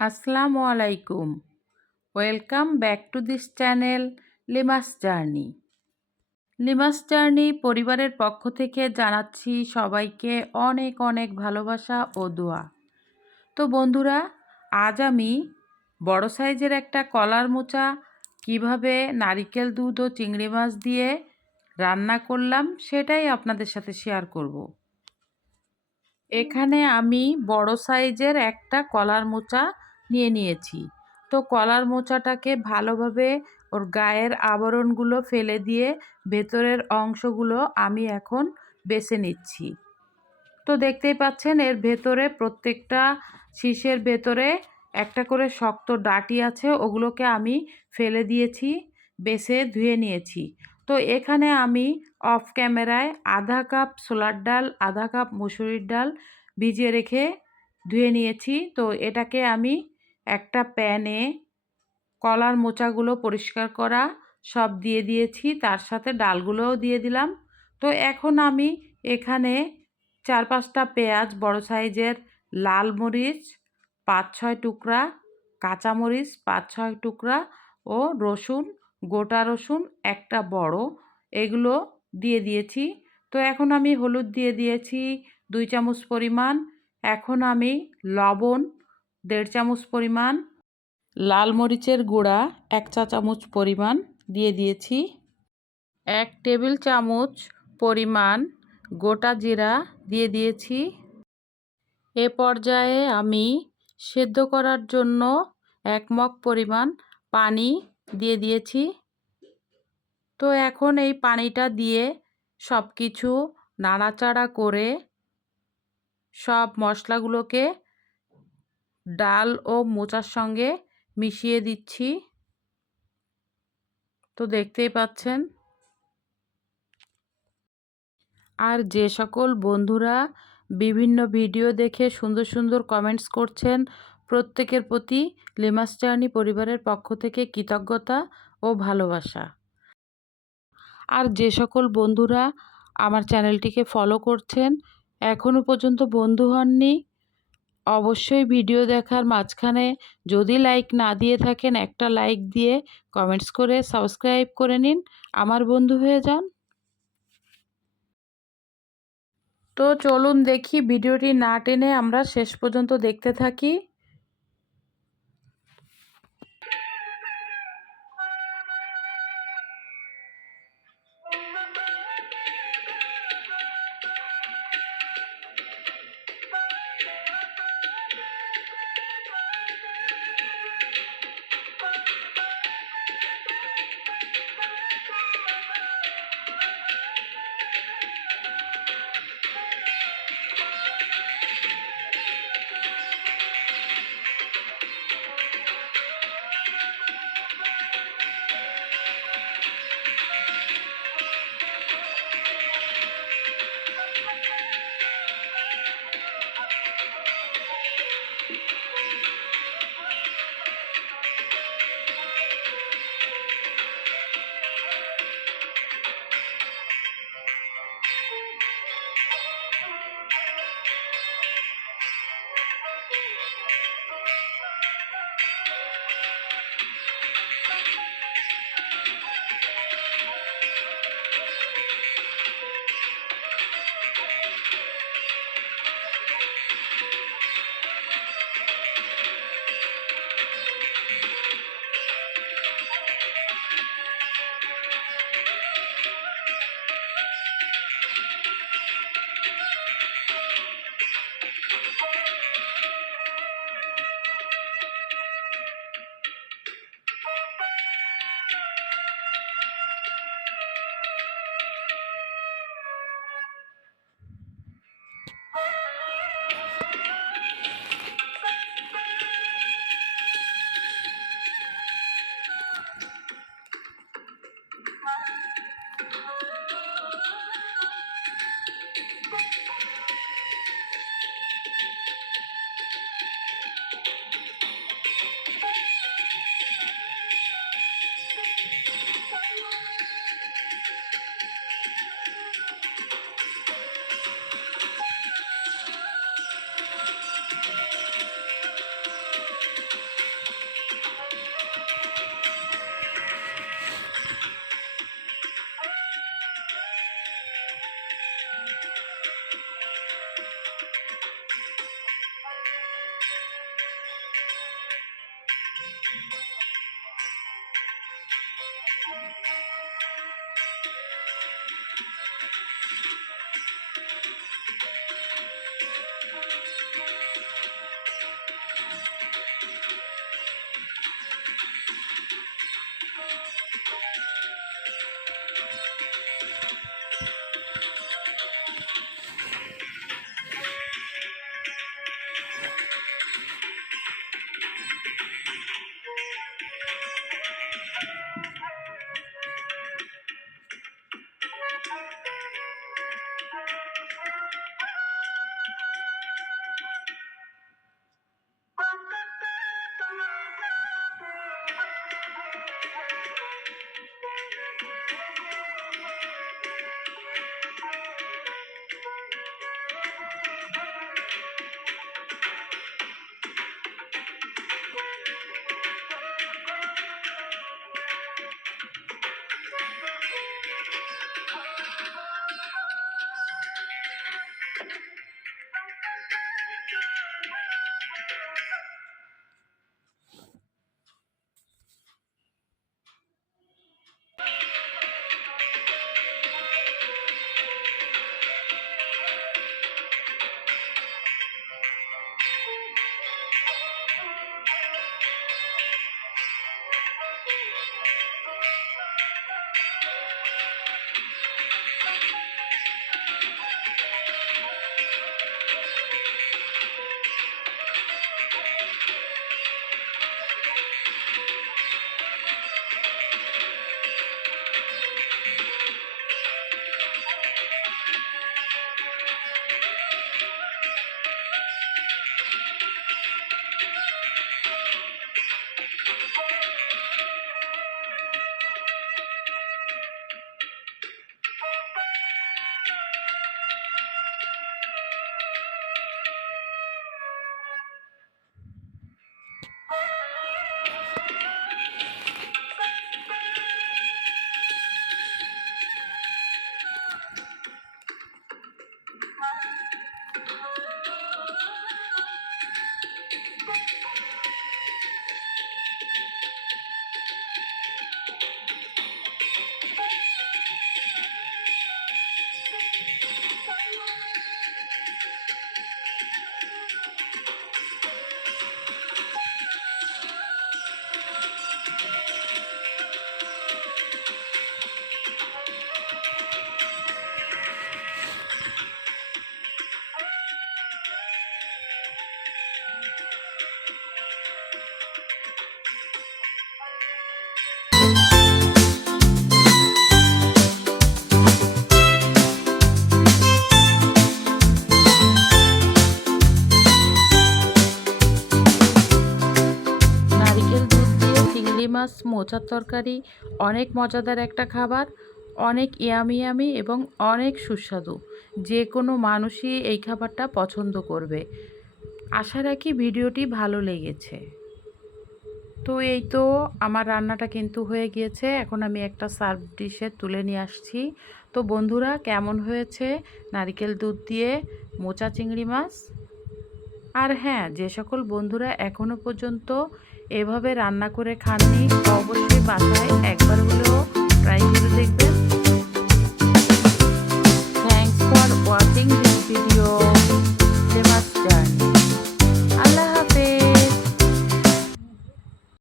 আসসালামু আলাইকুম। Welcome back to this channel Limas journey. Limas journey পরিবারের পক্ষ থেকে জানাচ্ছি সবাইকে অনেক অনেক ভালোবাসা ও দোয়া। তো বন্ধুরা, আজ আমি বড় সাইজের একটা কলার মোচা কিভাবে নারিকেল দুধ ও চিংড়ি মাছ দিয়ে রান্না করলাম সেটাই আপনাদের সাথে শেয়ার করব। এখানে আমি বড় সাইজের একটা কলার মোচা নিয়ে নিয়েছি। তো কলার মোচাটাকে ভালোভাবে ওর গায়ের আবরণগুলো ফেলে দিয়ে ভেতরের অংশগুলো আমি এখন বেছে নিচ্ছি। তো দেখতেই পাচ্ছেন এর ভেতরে প্রত্যেকটা শীষের ভেতরে একটা করে শক্ত ডাঁটি আছে, ওগুলোকে আমি ফেলে দিয়েছি, বেছে ধুয়ে নিয়েছি। তো এখানে আমি অফ ক্যামেরায় আধা কাপ ছোলার ডাল, আধা কাপ মসুরির ডাল ভিজিয়ে রেখে ধুয়ে নিয়েছি। তো এটাকে আমি একটা প্যানে কলার মোচাগুলো পরিষ্কার করা সব দিয়ে দিয়েছি, তার সাথে ডালগুলোও দিয়ে দিলাম। তো এখন আমি এখানে 4-5টা পেঁয়াজ বড় সাইজের, লাল মরিচ 5-6 টুকরা, কাঁচামরিচ 5-6 টুকরা ও রসুন, গোটা রসুন একটা বড়, এগুলো দিয়ে দিয়েছি। তো এখন আমি হলুদ দিয়ে দিয়েছি 2 চামচ পরিমাণ। এখন আমি লবণ 1.5 চামচ পরিমাণ, লাল মরিচের গুঁড়া 1 চা চামচ পরিমাণ দিয়ে দিয়েছি। 1 টেবিল চামচ পরিমাণ গোটা জিরা দিয়ে দিয়েছি। এ পর্যায়ে আমি সেদ্ধ করার জন্য 1 মগ পরিমাণ পানি দিয়ে দিয়েছি। তো এখন এই পানিটা দিয়ে সব কিছু নাড়াচাড়া করে সব মশলাগুলোকে ডাল ও মোচার সঙ্গে মিশিয়ে দিচ্ছি। তো দেখতেই পাচ্ছেন। আর যে সকল বন্ধুরা বিভিন্ন ভিডিও দেখে সুন্দর সুন্দর কমেন্টস করছেন, প্রত্যেকের প্রতি লিমাস জার্নি পরিবারের পক্ষ থেকে কৃতজ্ঞতা ও ভালোবাসা। আর যে সকল বন্ধুরা আমার চ্যানেলটিকে ফলো করছেন, এখনও পর্যন্ত বন্ধু হননি, অবশ্যই ভিডিও দেখার মাঝখানে যদি লাইক না দিয়ে থাকেন একটা লাইক দিয়ে কমেন্টস করে সাবস্ক্রাইব করে নিন, আমার বন্ধু হয়ে যান। তো চলুন দেখি, ভিডিওটি না টেনে আমরা শেষ পর্যন্ত দেখতে থাকি। মাছ মোচার তরকারি অনেক মজাদার একটা খাবার, অনেক ইয়ামি এবং অনেক সুস্বাদু। যে কোনো মানুষই এই খাবারটা পছন্দ করবে। আশা রাখি ভিডিওটি ভালো লেগেছে। তো এই তো আমার রান্নাটা কিন্তু হয়ে গিয়েছে। এখন আমি একটা সার্ভ ডিশে তুলে নিয়ে আসছি। তো বন্ধুরা, কেমন হয়েছে নারকেল দুধ দিয়ে মোচা চিংড়ি মাছ? আর হ্যাঁ, যে সকল বন্ধুরা এখনও পর্যন্ত এভাবে রান্না করে খাননি, অবশ্যই বাসায়